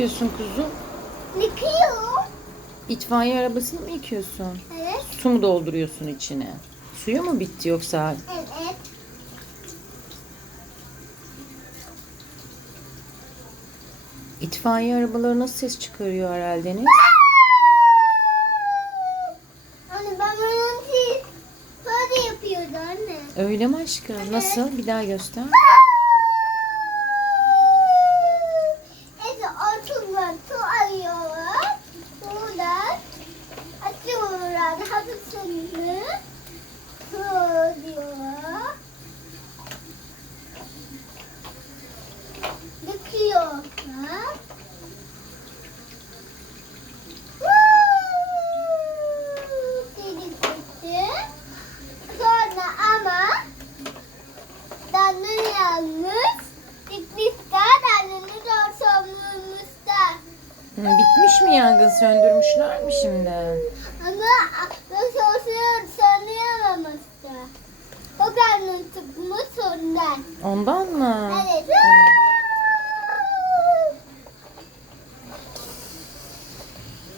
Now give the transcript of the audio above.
Yıkıyorsun kuzum? Yıkıyor. İtfaiye arabasını mı yıkıyorsun? Evet. Su mu dolduruyorsun içine? Suyu mu bitti yoksa? Evet. İtfaiye arabaları nasıl ses çıkarıyor herhalde Deniz? Anne ben bunu böyle yapıyordu anne. Öyle mi aşkım? Nasıl? Bir daha göster. Evet, oturma, su arıyorlar. Buradan açıyorlar hapısını. Su diyorlar. Yıkıyorlar. Dedik gitti. Sonra ama Danlı yalnız bitmişler. Danlı'nın zor sorumluluğumuzda. Bitmiş mi yangın? Söndürmüşler mi şimdi? Ama sanıyamamıştı. O karnın tıkmış ondan. Ondan mı? Evet.